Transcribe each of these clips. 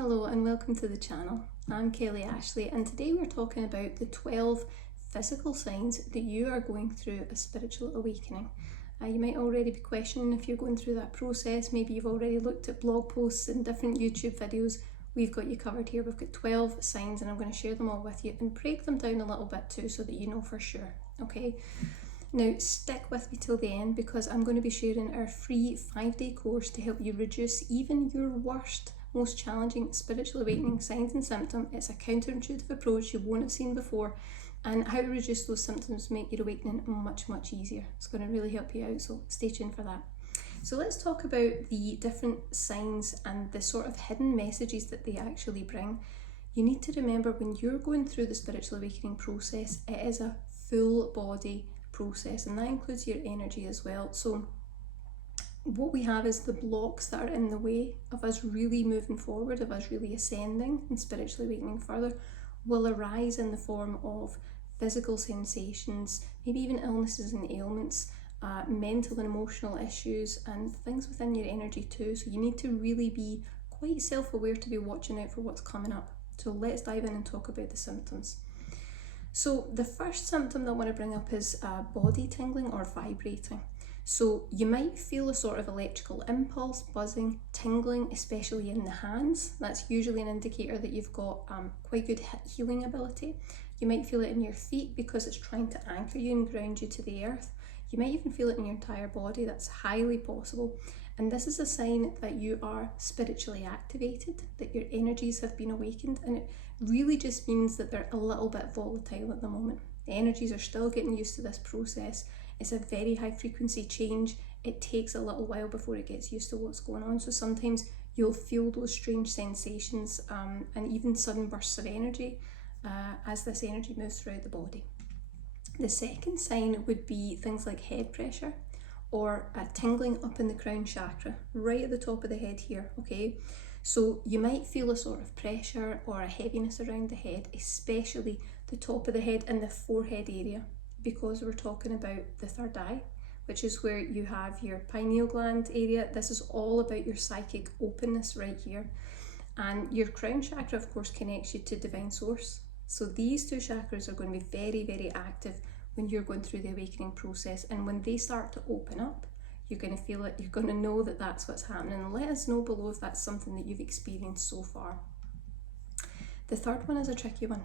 Hello and welcome to the channel. I'm Kelly Ashley and today we're talking about the 12 physical signs that you are going through a spiritual awakening. You might already be questioning if you're going through that process. Maybe you've already looked at blog posts and different YouTube videos. We've got you covered here. We've got 12 signs and I'm going to share them all with you and break them down a little bit too so that you know for sure. Okay, now stick with me till the end because I'm going to be sharing our free 5-day course to help you reduce even your worst, most challenging spiritual awakening signs and symptoms. It's a counterintuitive approach you won't have seen before, and how to reduce those symptoms make your awakening much easier. It's going to really help you out, so stay tuned for that. So let's talk about the different signs and the sort of hidden messages that they actually bring. You need to remember when you're going through the spiritual awakening process, it is a full body process, and that includes your energy as well. So what we have is the blocks that are in the way of us really moving forward, of us really ascending and spiritually awakening further, will arise in the form of physical sensations, maybe even illnesses and ailments, mental and emotional issues, and things within your energy too. So you need to really be quite self-aware to be watching out for what's coming up. So let's dive in and talk about the symptoms. So the first symptom that I want to bring up is body tingling or vibrating. So you might feel a sort of electrical impulse, buzzing, tingling, especially in the hands. That's usually an indicator that you've got quite good healing ability. You might feel it in your feet because it's trying to anchor you and ground you to the earth. You might even feel it in your entire body. That's highly possible. And this is a sign that you are spiritually activated, that your energies have been awakened, and it really just means that they're a little bit volatile at the moment. The energies are still getting used to this process. It's a very high frequency change. It takes a little while before it gets used to what's going on. So sometimes you'll feel those strange sensations and even sudden bursts of energy as this energy moves throughout the body. The second sign would be things like head pressure or tingling up in the crown chakra, right at the top of the head here, okay? So you might feel a sort of pressure or a heaviness around the head, especially the top of the head and the forehead area, because we're talking about the third eye, which is where you have your pineal gland area. This is all about your psychic openness right here. And your crown chakra, of course, connects you to divine source. So these two chakras are going to be very active when you're going through the awakening process. And when they start to open up, you're going to feel it, you're going to know that that's what's happening. And let us know below if that's something that you've experienced so far. The third one is a tricky one.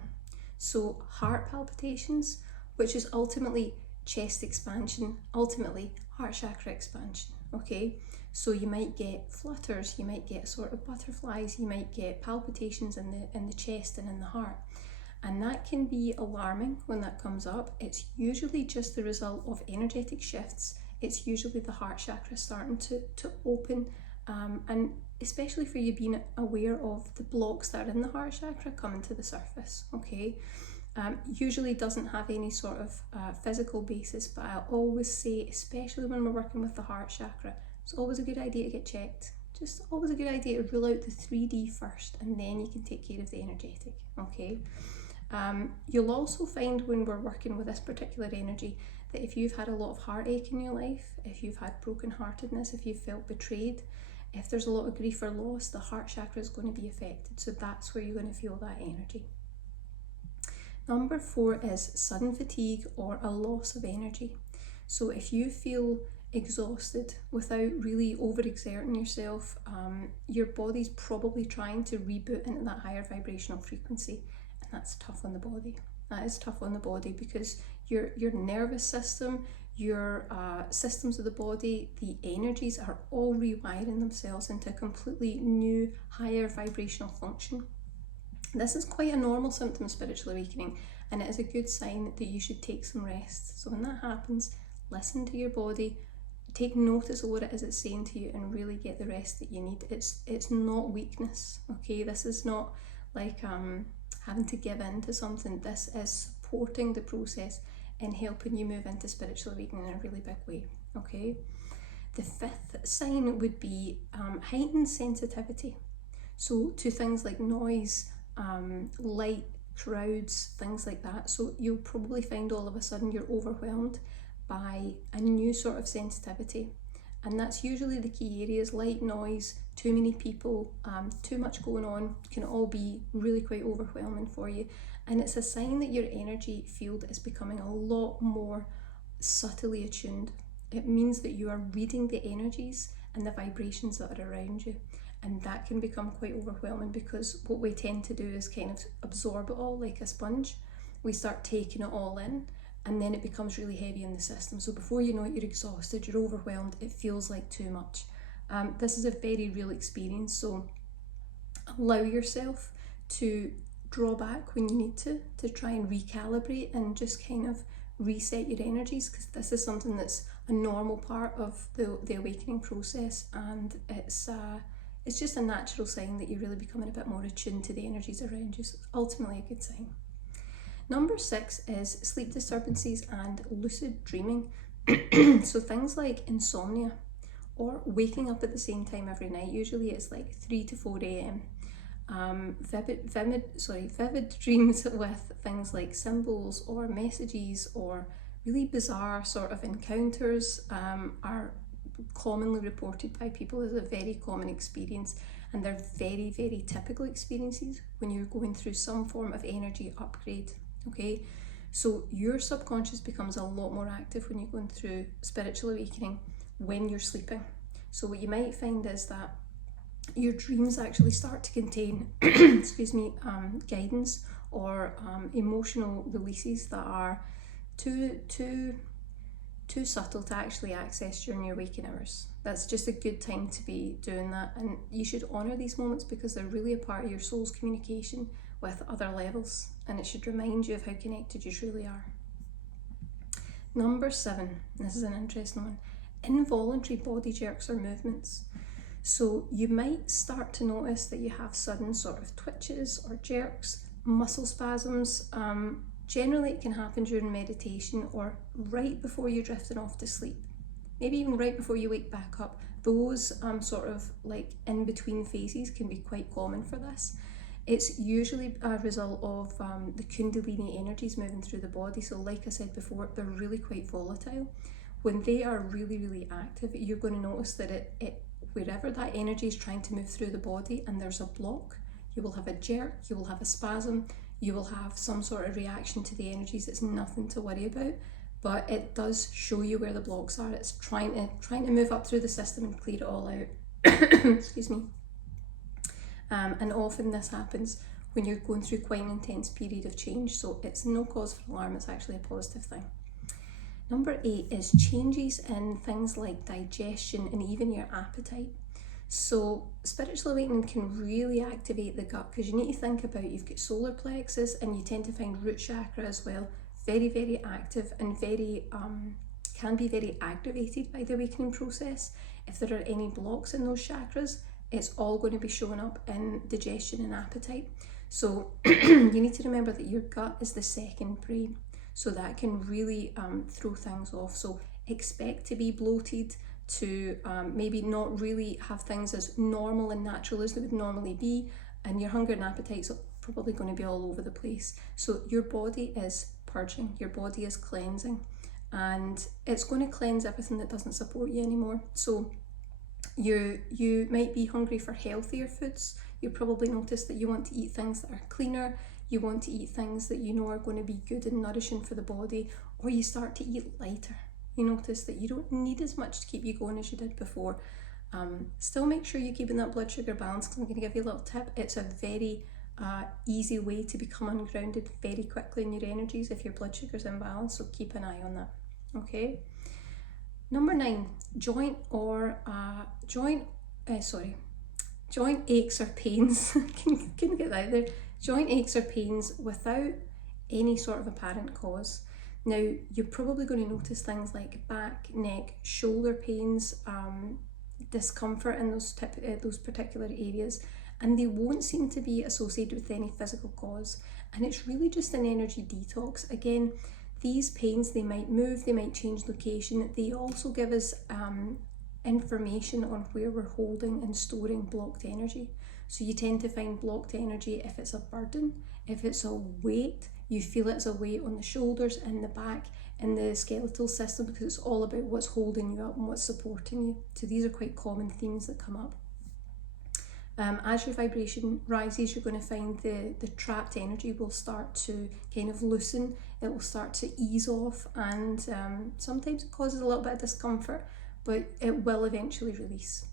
So heart palpitations, which is ultimately chest expansion, ultimately heart chakra expansion, okay? So you might get flutters, you might get sort of butterflies, you might get palpitations in the chest and in the heart. And that can be alarming when that comes up. It's usually just the result of energetic shifts. It's usually the heart chakra starting to open, and especially for you being aware of the blocks that are in the heart chakra coming to the surface, okay? Usually doesn't have any sort of physical basis, but I always say, especially when we're working with the heart chakra, it's always a good idea to get checked. Just always a good idea to rule out the 3D first, and then you can take care of the energetic, okay? You'll also find when we're working with this particular energy that if you've had a lot of heartache in your life, if you've had brokenheartedness, if you've felt betrayed, if there's a lot of grief or loss, the heart chakra is going to be affected. So that's where you're going to feel that energy. Number 4 is sudden fatigue or a loss of energy. So if you feel exhausted without really overexerting yourself, your body's probably trying to reboot into that higher vibrational frequency. That's tough on the body. That is tough on the body because your nervous system, your systems of the body, the energies are all rewiring themselves into a completely new, higher vibrational function. This is quite a normal symptom of spiritual awakening, and it is a good sign that you should take some rest. So when that happens, listen to your body, take notice of what it is it's saying to you, and really get the rest that you need. It's not weakness, okay? This is not like having to give in to something. This is supporting the process and helping you move into spiritual awakening in a really big way, okay? The 5th sign would be heightened sensitivity. So to things like noise, light, crowds, things like that. So you'll probably find all of a sudden you're overwhelmed by a new sort of sensitivity. And that's usually the key areas: light, noise, too many people, too much going on, can all be really quite overwhelming for you. And it's a sign that your energy field is becoming a lot more subtly attuned. It means that you are reading the energies and the vibrations that are around you. And that can become quite overwhelming, because what we tend to do is kind of absorb it all like a sponge. We start taking it all in, and then it becomes really heavy in the system. So before you know it, you're exhausted, you're overwhelmed, it feels like too much. This is a very real experience, so allow yourself to draw back when you need to try and recalibrate and just kind of reset your energies, because this is something that's a normal part of the awakening process, and it's just a natural sign that you're really becoming a bit more attuned to the energies around you. So ultimately a good sign. Number 6 is sleep disturbances and lucid dreaming. So things like insomnia or waking up at the same time every night. Usually it's like 3 to 4 a.m. Vivid dreams with things like symbols or messages or really bizarre sort of encounters are commonly reported by people as a very common experience, and they're very, very typical experiences when you're going through some form of energy upgrade. Okay, so your subconscious becomes a lot more active when you're going through spiritual awakening when you're sleeping. So what you might find is that your dreams actually start to contain guidance or emotional releases that are too subtle to actually access during your waking hours. That's just a good time to be doing that, and you should honour these moments because they're really a part of your soul's communication with other levels, and it should remind you of how connected you truly are. Number 7, this is an interesting one: involuntary body jerks or movements. So you might start to notice that you have sudden sort of twitches or jerks, muscle spasms. Generally it can happen during meditation or right before you're drifting off to sleep, maybe even right before you wake back up. Those sort of like in between phases can be quite common for this. It's usually a result of the Kundalini energies moving through the body. So like I said before, they're really quite volatile. When they are really, really active, you're going to notice that it wherever that energy is trying to move through the body and there's a block, you will have a jerk, you will have a spasm, you will have some sort of reaction to the energies. It's nothing to worry about, but it does show you where the blocks are. It's trying to move up through the system and clear it all out. Excuse me. And often this happens when you're going through quite an intense period of change, so it's no cause for alarm, it's actually a positive thing. Number 8 is changes in things like digestion and even your appetite. So spiritual awakening can really activate the gut, because you need to think about, you've got solar plexus and you tend to find root chakra as well, very, very active and very can be very aggravated by the awakening process. If there are any blocks in those chakras, it's all going to be showing up in digestion and appetite. So you need to remember that your gut is the second brain, so that can really throw things off. So expect to be bloated, to maybe not really have things as normal and natural as they would normally be, and your hunger and appetite's probably going to be all over the place. So your body is purging, your body is cleansing, and it's going to cleanse everything that doesn't support you anymore. So you might be hungry for healthier foods. You probably notice that you want to eat things that are cleaner, you want to eat things that you know are going to be good and nourishing for the body, or you start to eat lighter. You notice that you don't need as much to keep you going as you did before. Still make sure you're keeping that blood sugar balance, because I'm going to give you a little tip. It's a very easy way to become ungrounded very quickly in your energies if your blood sugar's imbalanced, so keep an eye on that. Okay. Number 9, joint aches or pains. Can get that out there. Joint aches or pains without any sort of apparent cause. Now, you're probably going to notice things like back, neck, shoulder pains, discomfort in those particular areas, and they won't seem to be associated with any physical cause. And it's really just an energy detox. Again, these pains, they might move, they might change location. They also give us information on where we're holding and storing blocked energy. So you tend to find blocked energy if it's a burden, if it's a weight, you feel it's a weight on the shoulders and the back. in the skeletal system, because it's all about what's holding you up and what's supporting you. So these are quite common themes that come up. As your vibration rises, you're going to find the trapped energy will start to kind of loosen, it will start to ease off, and sometimes it causes a little bit of discomfort, but it will eventually release.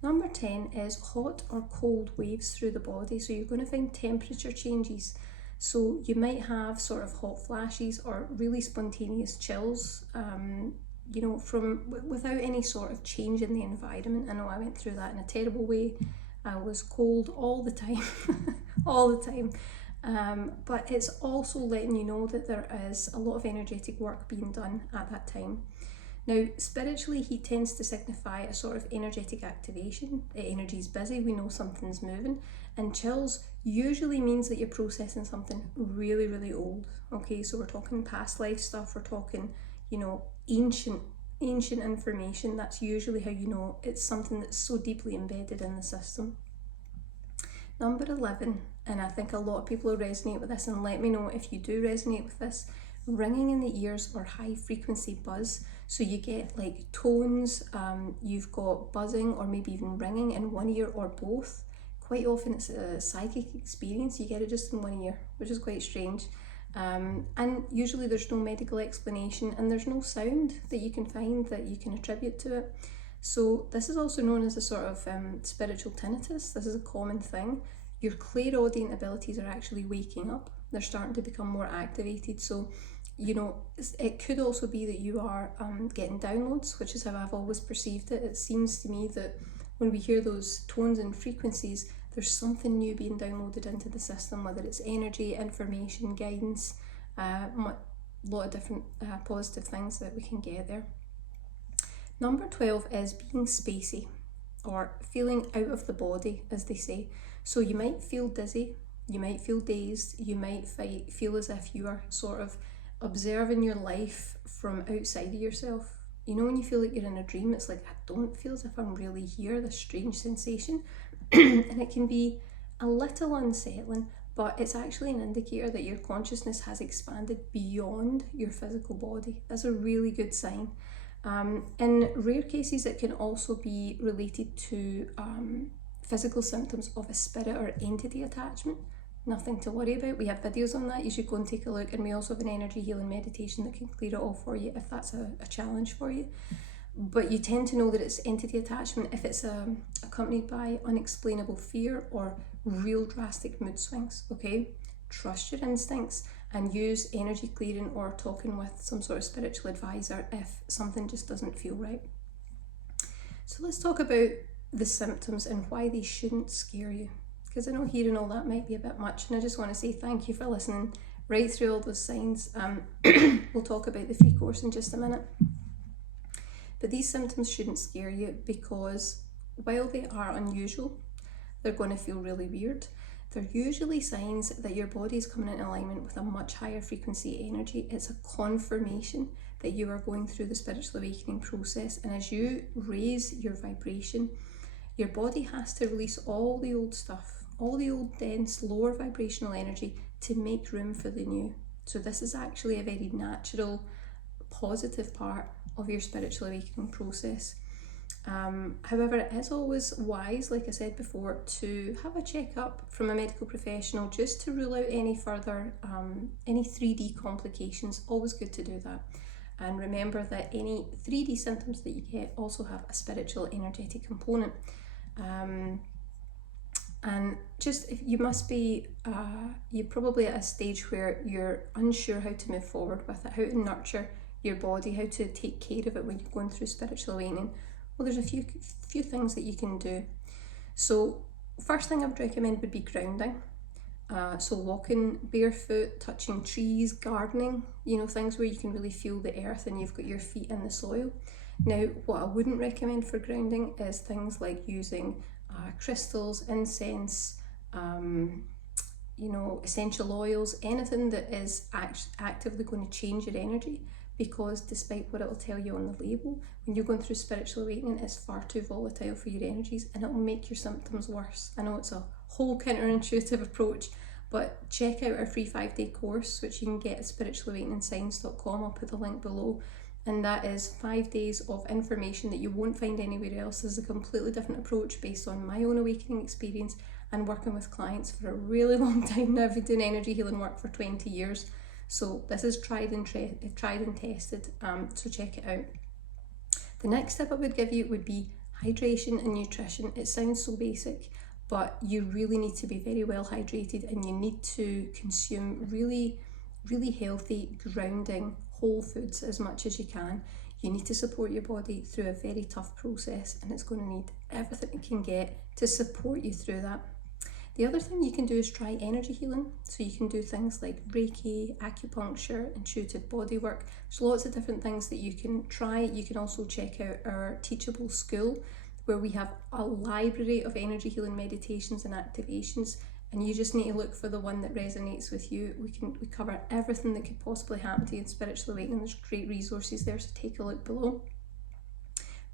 Number 10 is hot or cold waves through the body. So you're going to find temperature changes. So you might have sort of hot flashes or really spontaneous chills, without any sort of change in the environment. I know I went through that in a terrible way. I was cold all the time, all the time. But it's also letting you know that there is a lot of energetic work being done at that time. Now, spiritually, heat tends to signify a sort of energetic activation. Energy is busy, we know something's moving. And chills usually means that you're processing something really, really old. Okay, so we're talking past life stuff, we're talking, ancient information. That's usually how you know it's something that's so deeply embedded in the system. Number 11, and I think a lot of people will resonate with this, and let me know if you do resonate with this, ringing in the ears or high frequency buzz. So you get like tones, you've got buzzing or maybe even ringing in one ear or both. Quite often it's a psychic experience, you get it just in one ear, which is quite strange. And usually there's no medical explanation and there's no sound that you can find that you can attribute to it. So this is also known as a sort of spiritual tinnitus. This is a common thing. Your clairaudient abilities are actually waking up. They're starting to become more activated. So, it could also be that you are getting downloads, which is how I've always perceived it. It seems to me that when we hear those tones and frequencies, there's something new being downloaded into the system, whether it's energy, information, guidance, a lot of different positive things that we can get there. Number 12 is being spacey or feeling out of the body, as they say. So you might feel dizzy, you might feel dazed, you might feel as if you are sort of observing your life from outside of yourself. When you feel like you're in a dream, it's like, I don't feel as if I'm really here, this strange sensation. And it can be a little unsettling, but it's actually an indicator that your consciousness has expanded beyond your physical body. That's a really good sign. In rare cases, it can also be related to physical symptoms of a spirit or entity attachment. Nothing to worry about. We have videos on that. You should go and take a look. And we also have an energy healing meditation that can clear it all for you if that's a challenge for you. But you tend to know that it's entity attachment if it's accompanied by unexplainable fear or real drastic mood swings, okay? Trust your instincts and use energy clearing or talking with some sort of spiritual advisor if something just doesn't feel right. So let's talk about the symptoms and why they shouldn't scare you. Because I know hearing all that might be a bit much, and I just want to say thank you for listening right through all those signs. We'll talk about the free course in just a minute. But these symptoms shouldn't scare you because while they are unusual, they're going to feel really weird. They're usually signs that your body is coming into alignment with a much higher frequency energy. It's a confirmation that you are going through the spiritual awakening process. And as you raise your vibration, your body has to release all the old stuff, all the old dense, lower vibrational energy to make room for the new. So this is actually a very natural, positive part of your spiritual awakening process. However, it is always wise, like I said before, to have a checkup from a medical professional just to rule out any further, any 3D complications. Always good to do that. And remember that any 3D symptoms that you get also have a spiritual energetic component. And just if you must be, you're probably at a stage where you're unsure how to move forward with it, how to nurture your body, how to take care of it when you're going through spiritual awakening. Well, there's a few things that you can do. So first thing I would recommend would be grounding. So walking barefoot, touching trees, gardening, things where you can really feel the earth and you've got your feet in the soil. Now, what I wouldn't recommend for grounding is things like using crystals, incense, essential oils, anything that is actively going to change your energy, because despite what it will tell you on the label, when you're going through spiritual awakening, it's far too volatile for your energies and it will make your symptoms worse. I know it's a whole counterintuitive approach, But check out our free 5-day course, which you can get at spiritualawakeningsigns.com. I'll put the link below. And that is 5 days of information that you won't find anywhere else. This is a completely different approach based on my own awakening experience and working with clients for a really long time now. I've been doing energy healing work for 20 years. So this is tried and tested, so check it out. The next tip I would give you would be hydration and nutrition. It sounds so basic, but you really need to be very well hydrated, and you need to consume really, really healthy, grounding, whole foods as much as you can. You need to support your body through a very tough process, and it's going to need everything it can get to support you through that. The other thing you can do is try energy healing. So you can do things like Reiki, acupuncture, intuitive body work. There's lots of different things that you can try. You can also check out our Teachable School, where we have a library of energy healing meditations and activations, and you just need to look for the one that resonates with you. We cover everything that could possibly happen to you in spiritual awakening. There's great resources there, so take a look below.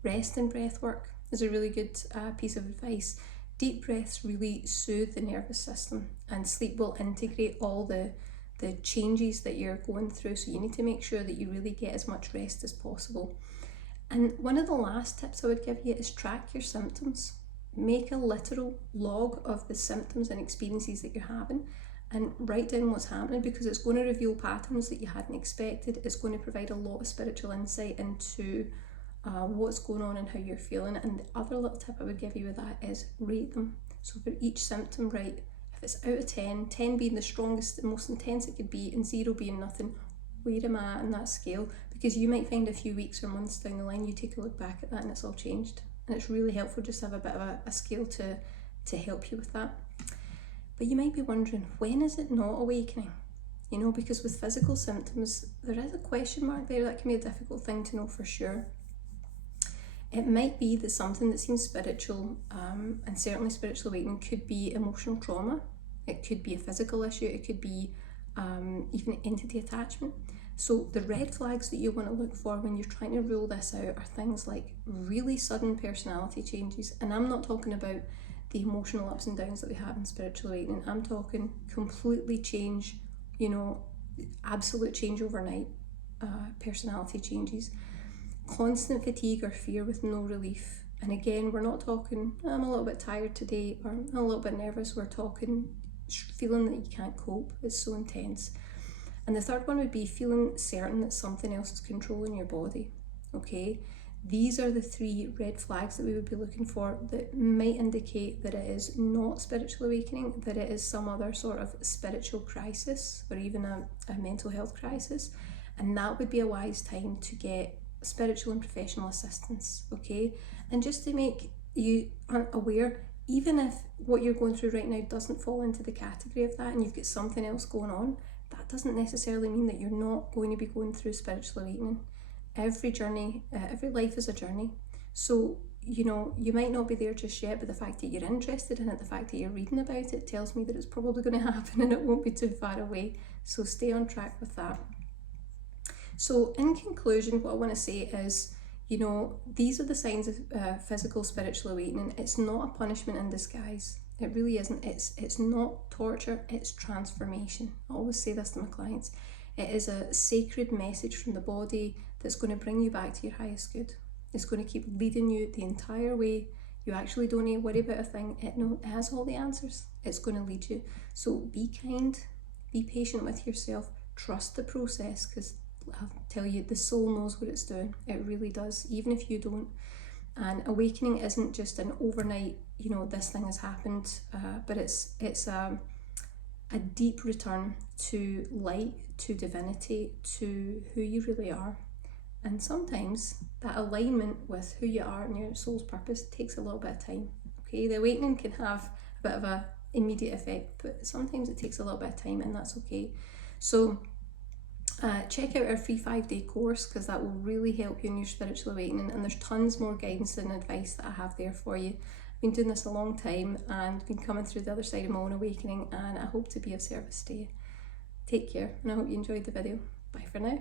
Rest and breath work is a really good piece of advice. Deep breaths really soothe the nervous system, and sleep will integrate all the changes that you're going through, so you need to make sure that you really get as much rest as possible. And one of the last tips I would give you is track your symptoms. Make a literal log of the symptoms and experiences that you're having, and write down what's happening, because it's going to reveal patterns that you hadn't expected. It's going to provide a lot of spiritual insight into what's going on and how you're feeling. And the other little tip I would give you with that is rate them. So for each symptom, write, if it's out of 10, 10 being the strongest, the most intense it could be, and 0 being nothing, where am I on that scale? Because you might find a few weeks or months down the line, you take a look back at that and it's all changed. And it's really helpful just to have a bit of a scale to help you with that. But you might be wondering, when is it not awakening? You know, because with physical symptoms, there is a question mark there. That can be a difficult thing to know for sure. It might be that something that seems spiritual, and certainly spiritual awakening, could be emotional trauma. It could be a physical issue. It could be even entity attachment. So the red flags that you want to look for when you're trying to rule this out are things like really sudden personality changes. And I'm not talking about the emotional ups and downs that we have in spiritual awakening. I'm talking completely change, you know, absolute change overnight, personality changes. Constant fatigue or fear with no relief. And again, we're not talking, I'm a little bit tired today, or I'm a little bit nervous. We're talking feeling that you can't cope. It's so intense. And the third one would be feeling certain that something else is controlling your body. Okay, these are the 3 red flags that we would be looking for that might indicate that it is not spiritual awakening, that it is some other sort of spiritual crisis, or even a mental health crisis. And that would be a wise time to get spiritual and professional assistance. Okay, and just to make you aware, even if what you're going through right now doesn't fall into the category of that, and you've got something else going on, that doesn't necessarily mean that you're not going to be going through spiritual awakening. Every journey, every life is a journey. So, you know, you might not be there just yet, but the fact that you're interested in it, the fact that you're reading about it, tells me that it's probably going to happen and it won't be too far away. So stay on track with that. So in conclusion, what I want to say is, you know, these are the signs of physical spiritual awakening. It's not a punishment in disguise. It really isn't. It's not torture, it's transformation. I always say this to my clients. It is a sacred message from the body that's going to bring you back to your highest good. It's going to keep leading you the entire way. You actually don't need to worry about a thing. It has all the answers. It's going to lead you. So be kind, be patient with yourself, trust the process, because I'll tell you, the soul knows what it's doing. It really does, even if you don't. And awakening isn't just an overnight, you know, this thing has happened, but it's a deep return to light, to divinity, to who you really are. And sometimes that alignment with who you are and your soul's purpose takes a little bit of time. Okay, the awakening can have a bit of an immediate effect, but sometimes it takes a little bit of time, and that's okay. So check out our free 5-day course, because that will really help you in your spiritual awakening, and there's tons more guidance and advice that I have there for you. I've been doing this a long time and been coming through the other side of my own awakening, and I hope to be of service to you. Take care, and I hope you enjoyed the video. Bye for now.